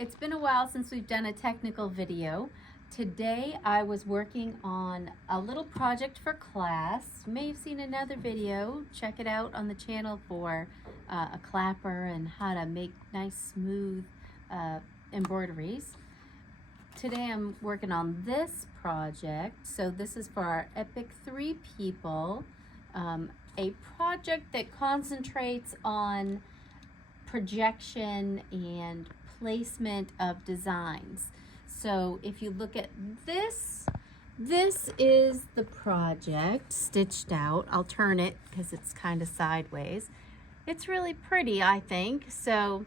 It's been a while since we've done a technical video. Today I was working on a little project for class. You may have seen another video. Check it out on the channel for a clapper and how to make nice smooth embroideries. Today I'm working on this project. So this is for our EPIC 3 people. A project that concentrates on projection and placement of designs. So if you look at this is the project stitched out. I'll turn it because it's kind of sideways. It's really pretty, I think. So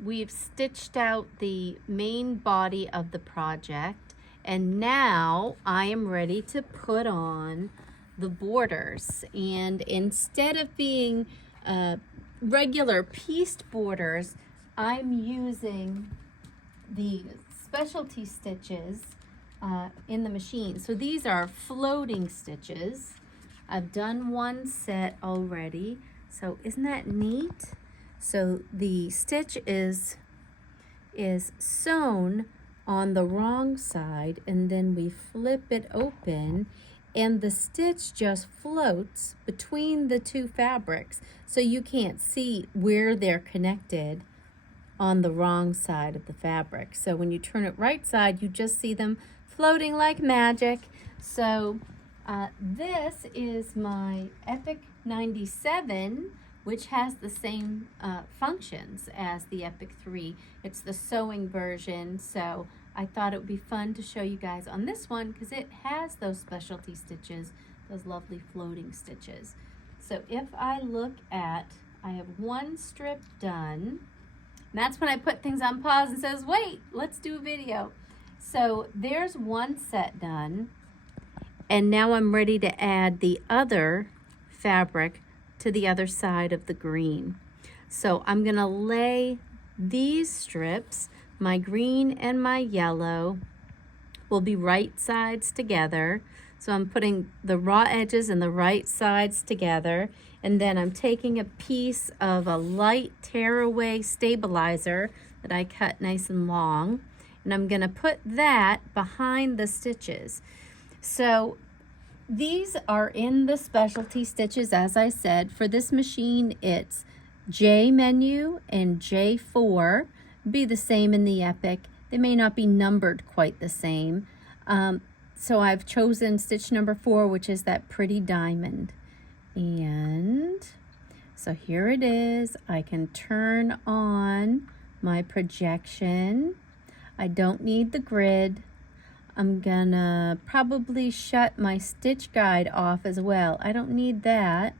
we've stitched out the main body of the project, and now I am ready to put on the borders. And instead of being regular pieced borders, I'm using the specialty stitches in the machine. So these are floating stitches. I've done one set already. So isn't that neat? So the stitch is sewn on the wrong side, and then we flip it open, and the stitch just floats between the two fabrics, so you can't see where they're connected on the wrong side of the fabric. So when you turn it right side, you just see them floating like magic. So this is my EPIC 97, which has the same functions as the EPIC 3. It's the sewing version, so I thought it would be fun to show you guys on this one because it has those specialty stitches, those lovely floating stitches. So if I look at, I have one strip done, and that's when I put things on pause and says, wait, let's do a video. So there's one set done, and now I'm ready to add the other fabric to the other side of the green. So I'm gonna lay these strips, my green and my yellow will be right sides together. So I'm putting the raw edges and the right sides together, and then I'm taking a piece of a light tearaway stabilizer that I cut nice and long, and I'm gonna put that behind the stitches. So these are in the specialty stitches, as I said. For this machine, it's J menu and J4. Be the same in the EPIC. They may not be numbered quite the same. So I've chosen stitch number 4, which is that pretty diamond. And so here it is. I can turn on my projection. I don't need the grid. I'm gonna probably shut my stitch guide off as well. I don't need that,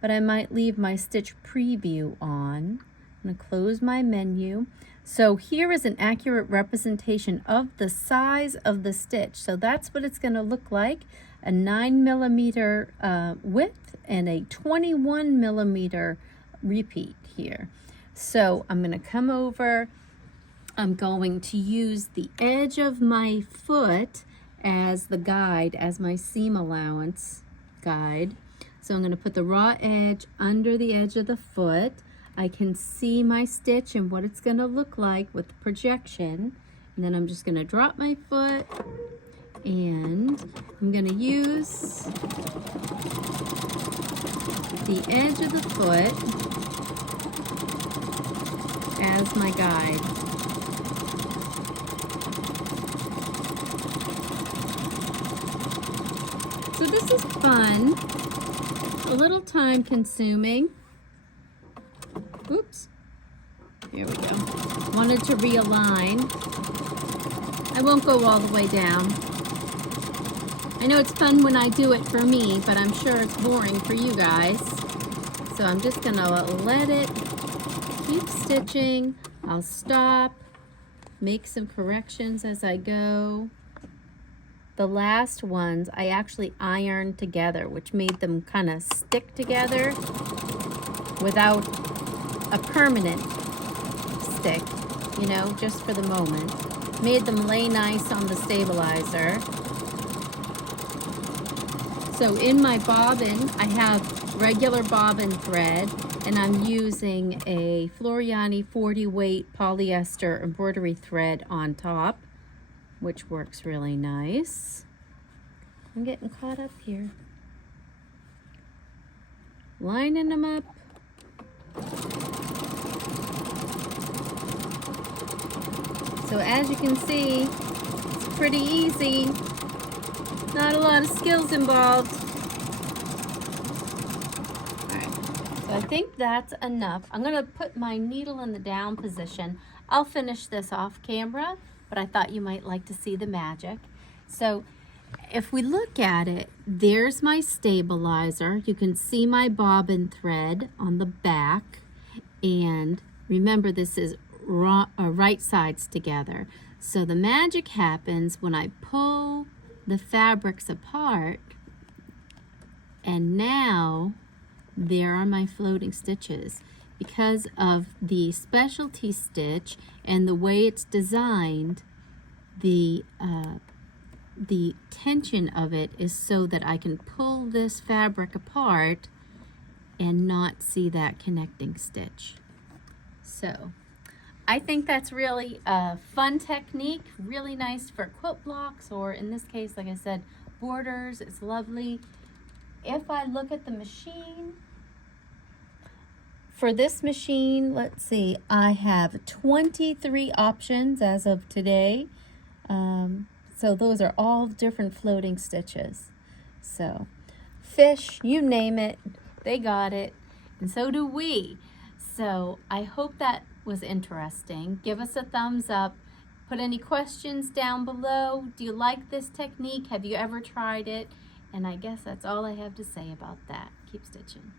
but I might leave my stitch preview on. I'm gonna close my menu. So here is an accurate representation of the size of the stitch. So that's what it's gonna look like, a 9mm width and a 21mm repeat here. So I'm gonna come over, I'm going to use the edge of my foot as the guide, as my seam allowance guide. So I'm going to put the raw edge under the edge of the foot. I can see my stitch and what it's going to look like with the projection. And then I'm just going to drop my foot, and I'm going to use the edge of the foot as my guide. So this is fun, a little time consuming. Oops, here we go. Wanted to realign. I won't go all the way down. I know it's fun when I do it for me, but I'm sure it's boring for you guys. So I'm just gonna let it keep stitching. I'll stop, make some corrections as I go. The last ones I actually ironed together, which made them kind of stick together without a permanent stick, you know, just for the moment. Made them lay nice on the stabilizer. So in my bobbin, I have regular bobbin thread, and I'm using a Floriani 40 weight polyester embroidery thread on top, which works really nice. I'm getting caught up here. Lining them up. So as you can see, it's pretty easy. Not a lot of skills involved. All right, so I think that's enough. I'm gonna put my needle in the down position. I'll finish this off camera, but I thought you might like to see the magic. So if we look at it, there's my stabilizer. You can see my bobbin thread on the back. And remember, this is right sides together. So the magic happens when I pull the fabrics apart, and now there are my floating stitches. Because of the specialty stitch and the way it's designed, the tension of it is so that I can pull this fabric apart and not see that connecting stitch. So I think that's really a fun technique, really nice for quilt blocks, or in this case, like I said, borders. It's lovely. If I look at the machine, for this machine, let's see, I have 23 options as of today. So those are all different floating stitches. So fish, you name it, they got it, and so do we. So I hope that was interesting. Give us a thumbs up. Put any questions down below. Do you like this technique? Have you ever tried it? And I guess that's all I have to say about that. Keep stitching.